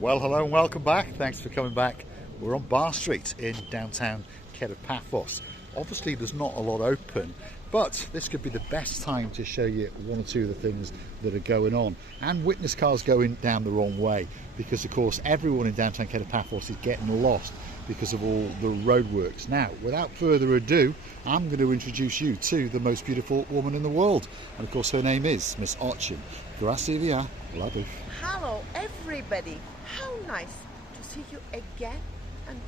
Well, hello and welcome back. Thanks for coming back. We're on Bar Street in downtown Kato Paphos. Obviously, there's not a lot open, but this could be the best time to show you one or two of the things that are going on. And witness cars going down the wrong way because, of course, everyone in downtown Kato Paphos is getting lost because of all the roadworks. Now, without further ado, I'm going to introduce you to the most beautiful woman in the world. And, of course, her name is Miss Ochin. Gracias, Labuf. Hello, everybody. How nice to see you again and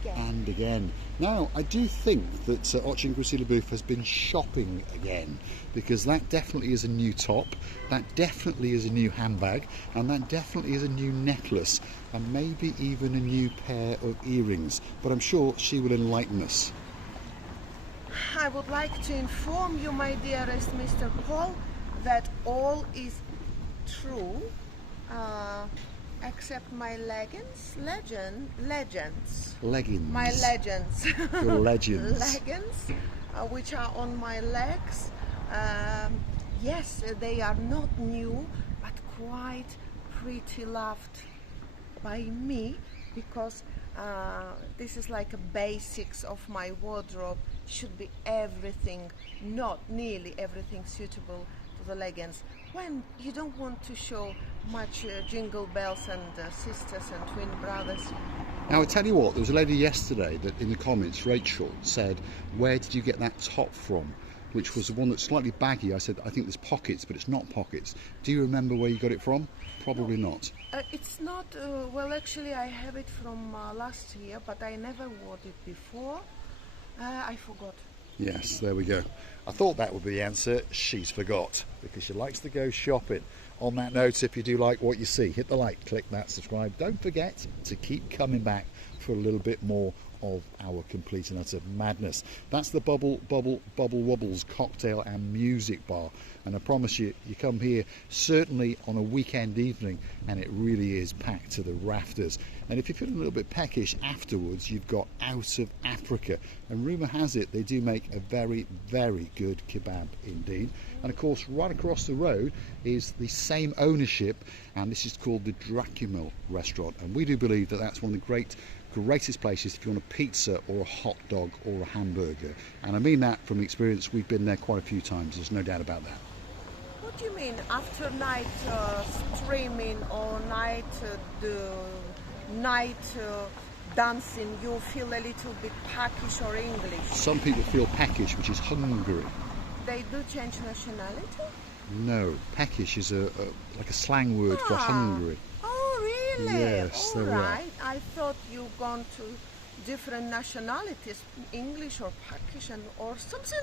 again. And again. Now, I do think that Ochin Labuf has been shopping again, because that definitely is a new top, that definitely is a new handbag, and that definitely is a new necklace, and maybe even a new pair of earrings. But I'm sure she will enlighten us. I would like to inform you, my dearest Mr. Paul, that all is true, except my leggings. My legends. Your legends. Leggings, which are on my legs. Yes, they are not new, but quite pretty loved by me, because this is like a basics of my wardrobe. Should be everything, not nearly everything suitable to the leggings. When you don't want to show much jingle bells and sisters and twin brothers. Now, I tell you what, there was a lady yesterday that in the comments, Rachel, said, where did you get that top from? Which was the one that's slightly baggy. I said, I think there's pockets, but it's not pockets. Do you remember where you got it from? Probably not. It's not, well, actually I have it from last year, but I never wore it before. I forgot. Yes, there we go. I thought that would be the answer. She's forgot, because she likes to go shopping. On that note, if you do like what you see, hit the like, click that subscribe. Don't forget to keep coming back for a little bit more of our complete and utter madness. That's the Bubble Wobbles cocktail and music bar, and I promise you, you come here certainly on a weekend evening and it really is packed to the rafters. And if you're feeling a little bit peckish afterwards, you've got Out of Africa, and rumour has it they do make a very, very good kebab indeed. And of course, right across the road is the same ownership, and this is called the Dracumel restaurant, and we do believe that that's one of the greatest places if you want a pizza or a hot dog or a hamburger. And I mean that from experience. We've been there quite a few times, there's no doubt about that. What do you mean, after night streaming or night dancing, you feel a little bit peckish or English? Some people feel peckish, which is hungry. They do change nationality? No, peckish is like a slang word for hungry. Oh, really? Yes, all there we right. I thought you've gone to different nationalities, English or Peckish or something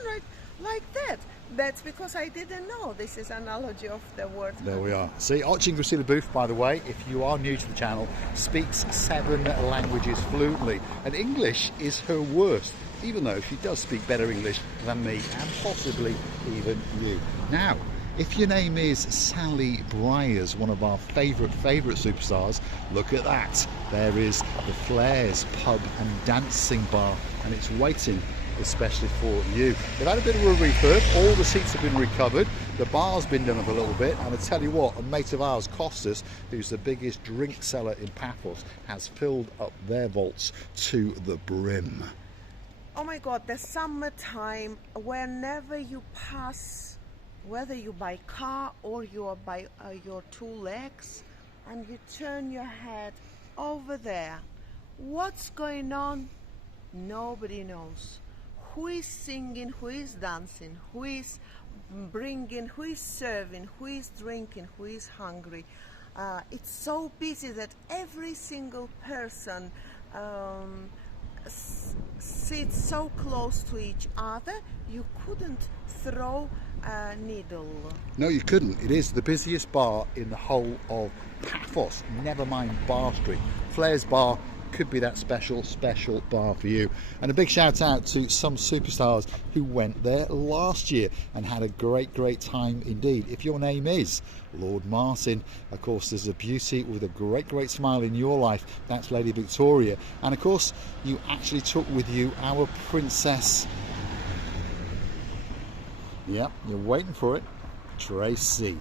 like that. That's because I didn't know. This is an analogy of the word. There we are. See, Ochin Labuf, by the way, if you are new to the channel, speaks 7 languages fluently, and English is her worst, even though she does speak better English than me and possibly even you. Now, if your name is Sally Briers, one of our favourite superstars, look at that. There is the Flares Pub and Dancing Bar, and it's waiting especially for you. They've had a bit of a refurb, all the seats have been recovered, the bar's been done up a little bit, and I tell you what, a mate of ours, Costas, who's the biggest drink seller in Paphos, has filled up their vaults to the brim. Oh my God, the summertime, whenever you pass, whether you buy car or you are by your 2 legs, and you turn your head over there, what's going on? Nobody knows. Who is singing, who is dancing, who is bringing, who is serving, who is drinking, who is hungry. It's so busy that every single person sits so close to each other, you couldn't throw a needle. No, you couldn't. It is the busiest bar in the whole of Paphos, never mind Bar Street. Flair's Bar could be that special bar for you. And a big shout out to some superstars who went there last year and had a great time indeed. If your name is Lord Martin, of course there's a beauty with a great smile in your life, that's Lady Victoria. And of course you actually took with you our princess. Yep, you're waiting for it. Tracy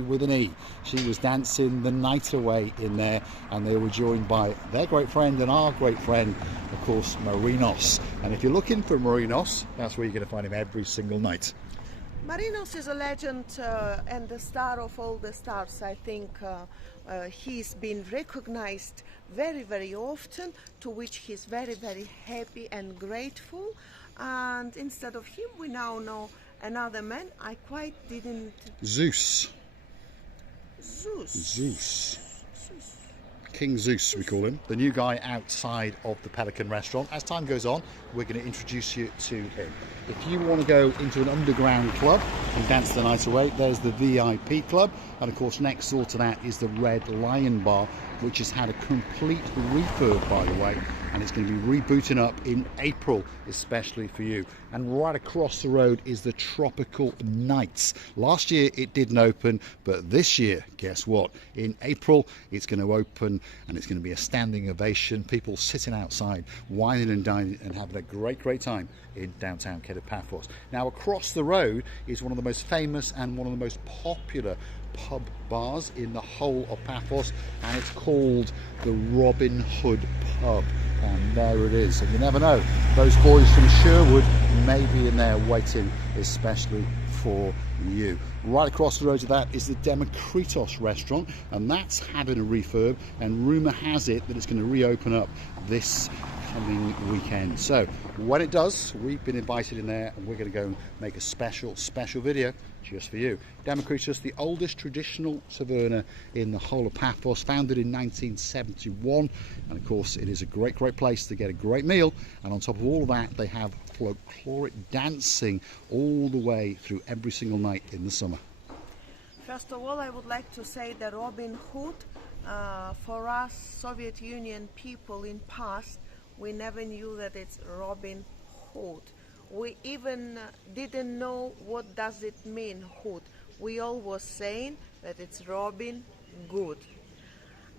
with an E. She was dancing the night away in there, and they were joined by their great friend and our great friend, of course, Marinos. And if you're looking for Marinos, that's where you're going to find him every single night. Marinos is a legend and the star of all the stars. I think he's been recognized very, very often, to which he's very, very happy and grateful. And instead of him, we now know another man. I quite didn't... Zeus. King Zeus, we call him. The new guy outside of the Pelican restaurant. As time goes on, we're going to introduce you to him. If you want to go into an underground club and dance the night away, there's the VIP club. And of course, next door to that is the Red Lion Bar, which has had a complete refurb, by the way. And it's going to be rebooting up in April, especially for you. And right across the road is the Tropical Nights. Last year it didn't open, but this year, guess what? In April it's going to open, and it's going to be a standing ovation. People sitting outside, wining and dining and having a great time in downtown Kato Paphos. Now across the road is one of the most famous and one of the most popular pub bars in the whole of Paphos, and it's called the Robin Hood Pub. And there it is, and you never know, those boys from Sherwood may be in there waiting especially for you. Right across the road to that is the Demokritos restaurant, and that's having a refurb, and rumour has it that it's going to reopen up this coming weekend. So when it does, we've been invited in there, and we're going to go and make a special video just for you. Demokritos, the oldest traditional taverna in the whole of Paphos, founded in 1971, and of course it is a great place to get a great meal. And on top of all of that, they have folkloric dancing all the way through every single night in the summer. First of all, I would like to say that Robin Hood, for us Soviet Union people in past, we never knew that it's Robin Hood. We even didn't know what does it mean, Hood. We all was saying that it's Robin Good.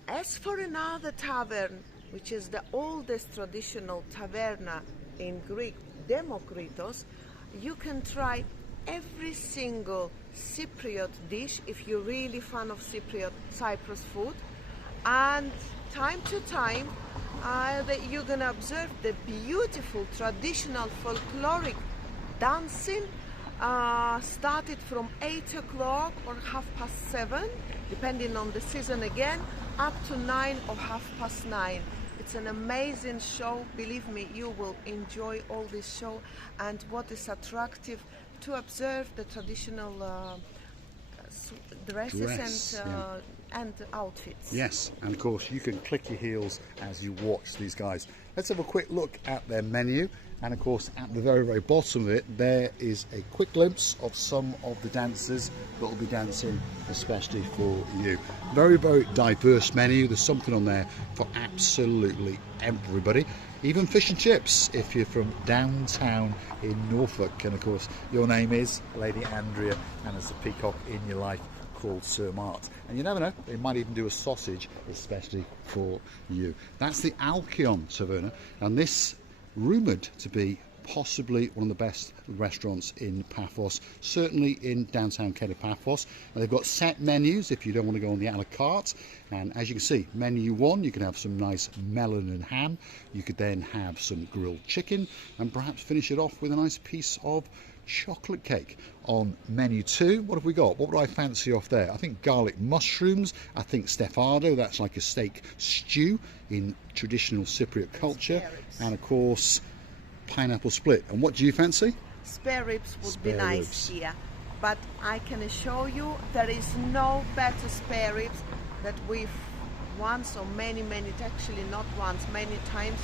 As for another tavern, which is the oldest traditional taverna in Greek, Demokritos, you can try every single Cypriot dish if you're really fan of Cyprus food, and time to time that you're gonna observe the beautiful traditional folkloric dancing started from 8 o'clock or 7:30, depending on the season again, up to 9 or 9:30. It's an amazing show. Believe me, you will enjoy all this show. And what is attractive to observe the traditional dresses and outfits. Yes, and of course you can click your heels as you watch these guys. Let's have a quick look at their menu, and of course at the very bottom of it there is a quick glimpse of some of the dancers that will be dancing especially for you. Very diverse menu. There's something on there for absolutely everybody, even fish and chips if you're from downtown in Norfolk. And of course your name is Lady Andrea, and it's a peacock in your life called Sir Mart. And you never know, they might even do a sausage especially for you. That's the Alkion Taverna, and this rumoured to be possibly one of the best restaurants in Paphos, certainly in downtown Kato Paphos. And they've got set menus if you don't want to go on the a la carte. And as you can see, menu 1, you can have some nice melon and ham. You could then have some grilled chicken, and perhaps finish it off with a nice piece of chocolate cake. On menu 2, what have we got? What would I fancy off there? I think garlic mushrooms. I think stefado, that's like a steak stew in traditional Cypriot culture. And of course pineapple split. And what do you fancy? Spare ribs would be nice here, but I can assure you there is no better spare ribs that we've once or many actually not once, many times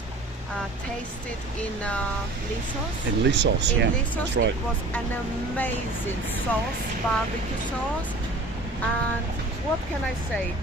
tasted in Lissos. In Lissos, yeah, Lissos, that's right. It was an amazing sauce, barbecue sauce, and what can I say?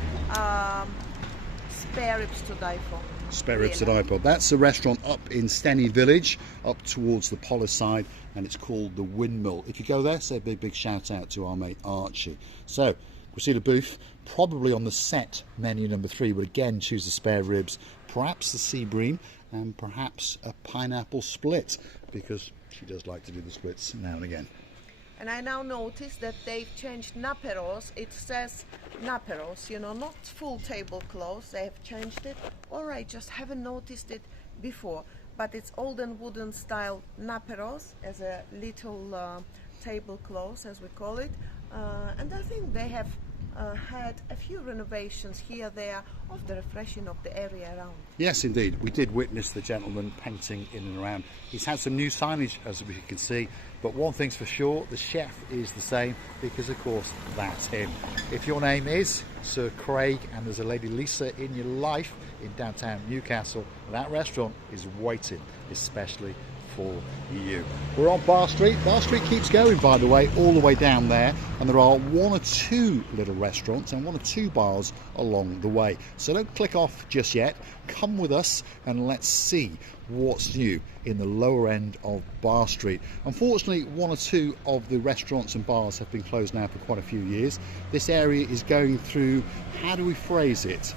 Spare ribs to die for. Spare ribs to die for. That's a restaurant up in Steny Village, up towards the Polis side, and it's called the Windmill. If you go there, say a big shout out to our mate Archie. So we'll see the booth, probably on the set menu number 3, but again choose the spare ribs, perhaps the sea bream, and perhaps a pineapple split, because she does like to do the splits now and again. And I now notice that they've changed naperos. It says naperos, you know, not full tablecloths. They have changed it, or I just haven't noticed it before. But it's olden wooden style naperos as a little tablecloth, as we call it. And I think they have had a few renovations here, there, of the refreshing of the area around. Yes, indeed. We did witness the gentleman painting in and around. He's had some new signage, as we can see, but one thing's for sure, the chef is the same, because of course that's him. If your name is Sir Craig and there's a lady Lisa in your life in downtown Newcastle, that restaurant is waiting especially for you. We're on Bar Street. Bar Street keeps going, by the way, all the way down there, and there are one or two little restaurants and one or two bars along the way. So don't click off just yet. Come with us and let's see what's new in the lower end of Bar Street. Unfortunately, one or two of the restaurants and bars have been closed now for quite a few years. This area is going through, how do we phrase it?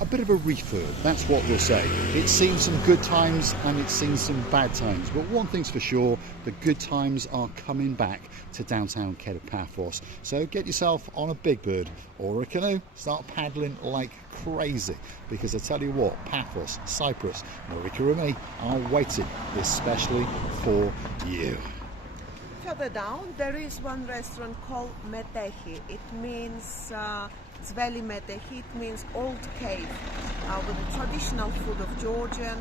A bit of a refurb, that's what we'll say. It's seen some good times and it's seen some bad times, but one thing's for sure, the good times are coming back to downtown Kato Paphos. So get yourself on a big bird or a canoe, start paddling like crazy, because I tell you what, Paphos, Cyprus, Marika and me are waiting especially for you. Further down, there is one restaurant called Metehi. It means Zveli Metehi. It means old cave, with the traditional food of Georgian.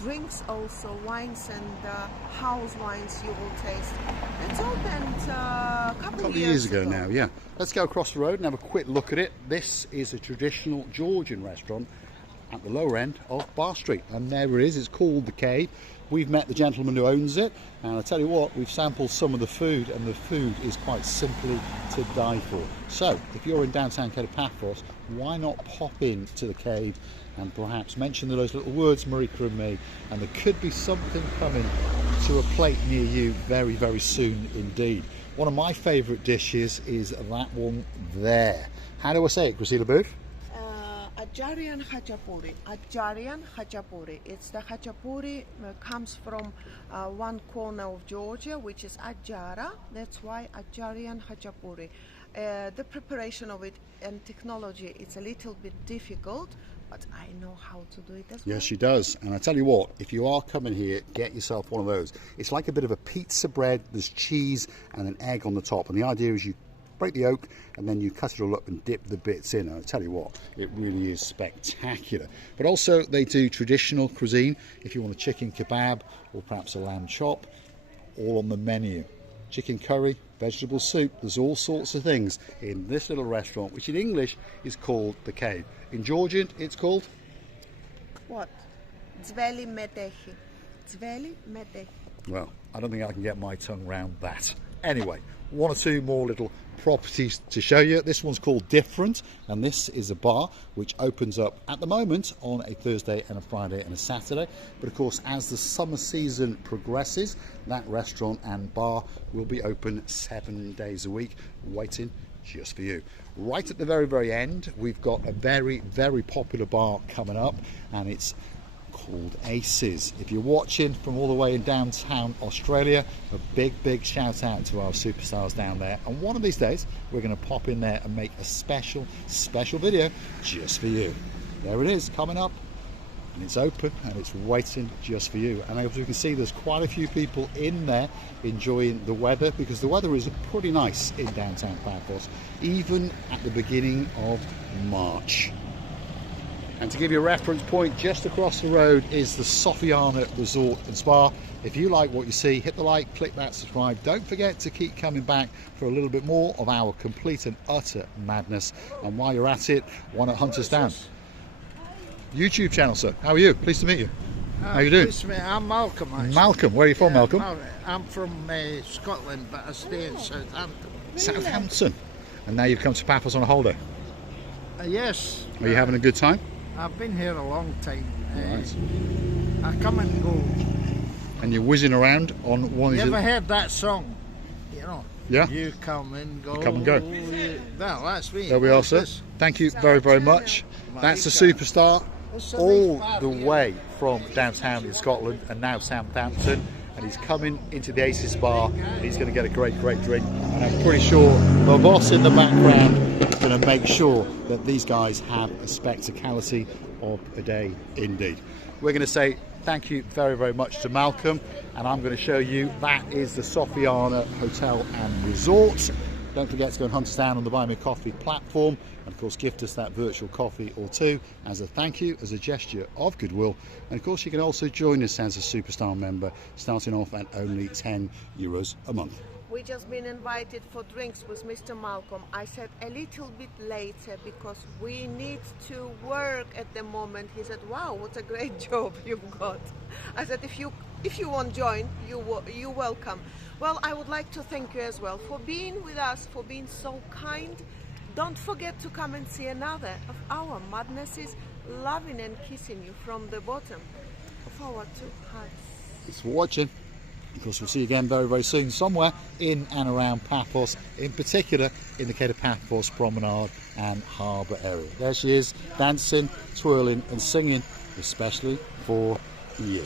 Drinks also, wines and house wines you will taste. It's opened a couple of years ago now, yeah. Let's go across the road and have a quick look at it. This is a traditional Georgian restaurant at the lower end of Bar Street, and there it is. It's called The Cave. We've met the gentleman who owns it, and I tell you what, we've sampled some of the food, and the food is quite simply to die for. So if you're in downtown Kato Paphos, why not pop in to The Cave and perhaps mention those little words, Marika and me, and there could be something coming to a plate near you very, very soon indeed. One of my favourite dishes is that one there. How do I say it, Gracila Booth? Ajarian Hachapuri. Ajarian Hachapuri. It's the Hachapuri comes from one corner of Georgia, which is Ajara. That's why Ajarian Hachapuri. The preparation of it and technology, it's a little bit difficult, but I know how to do it as well. Yes, she does. And I tell you what, if you are coming here, get yourself one of those. It's like a bit of a pizza bread. There's cheese and an egg on the top. And the idea is you break the yolk and then you cut it all up and dip the bits in, and I tell you what, it really is spectacular. But also they do traditional cuisine. If you want a chicken kebab or perhaps a lamb chop, all on the menu. Chicken curry, vegetable soup, there's all sorts of things in this little restaurant, which in English is called The Cave. In Georgian it's called what? Zveli Metehi. Zveli Metehi. Well, I don't think I can get my tongue round that. Anyway, one or two more little properties to show you. This one's called Different, and this is a bar which opens up at the moment on a Thursday and a Friday and a Saturday. But of course, as the summer season progresses, that restaurant and bar will be open 7 days a week, waiting just for you. Right at the very, very end, we've got a very, very popular bar coming up, and it's called Aces. If you're watching from all the way in downtown Australia, a big shout out to our superstars down there, and one of these days we're going to pop in there and make a special video just for you. There it is, coming up, and it's open and it's waiting just for you. And as you can see, there's quite a few people in there enjoying the weather, because the weather is pretty nice in downtown Paphos, even at the beginning of March. And to give you a reference point, just across the road is the Sofiana Resort and Spa. If you like what you see, hit the like, click that subscribe. Don't forget to keep coming back for a little bit more of our complete and utter madness. And while you're at it, why not hunt us down? YouTube channel, sir. How are you? Pleased to meet you. How you doing? I'm Malcolm. Actually. Malcolm, where are you from, Malcolm? I'm from Scotland, but I stay in Southampton. Southampton. And now you've come to Paphos on a holiday? Yes. Are you having a good time? I've been here a long time. Right. I come and go. And you're whizzing around on one of these... You ever heard that song? You know? Yeah. You come and go. Come and go. Well, that's me. There we are, sir. Thank you very, very much. That's the superstar all the way from downtown in Scotland and now Southampton. and he's coming into the Aces bar. He's going to get a great drink, and I'm pretty sure the boss in the background is going to make sure that these guys have a spectacality of a day indeed. We're going to say thank you very much to Malcolm, and I'm going to show you that is the Sofiana Hotel and Resort. Don't forget to go and hunt us down on the Buy Me a Coffee platform, and of course gift us that virtual coffee or two as a thank you, as a gesture of goodwill. And of course you can also join us as a Superstar member, starting off at only €10 a month. We just been invited for drinks with Mr. Malcolm. I said a little bit later because we need to work at the moment. He said, wow, what a great job you've got. I said, if you want to join, you're welcome. Well, I would like to thank you as well for being with us, for being so kind. Don't forget to come and see another of our madnesses, loving and kissing you from the bottom of our two hearts. Thanks for watching. Of course, we'll see you again very soon, somewhere in and around Paphos, in particular in the Kato Paphos Promenade and Harbour area. There she is, dancing, twirling and singing, especially for you.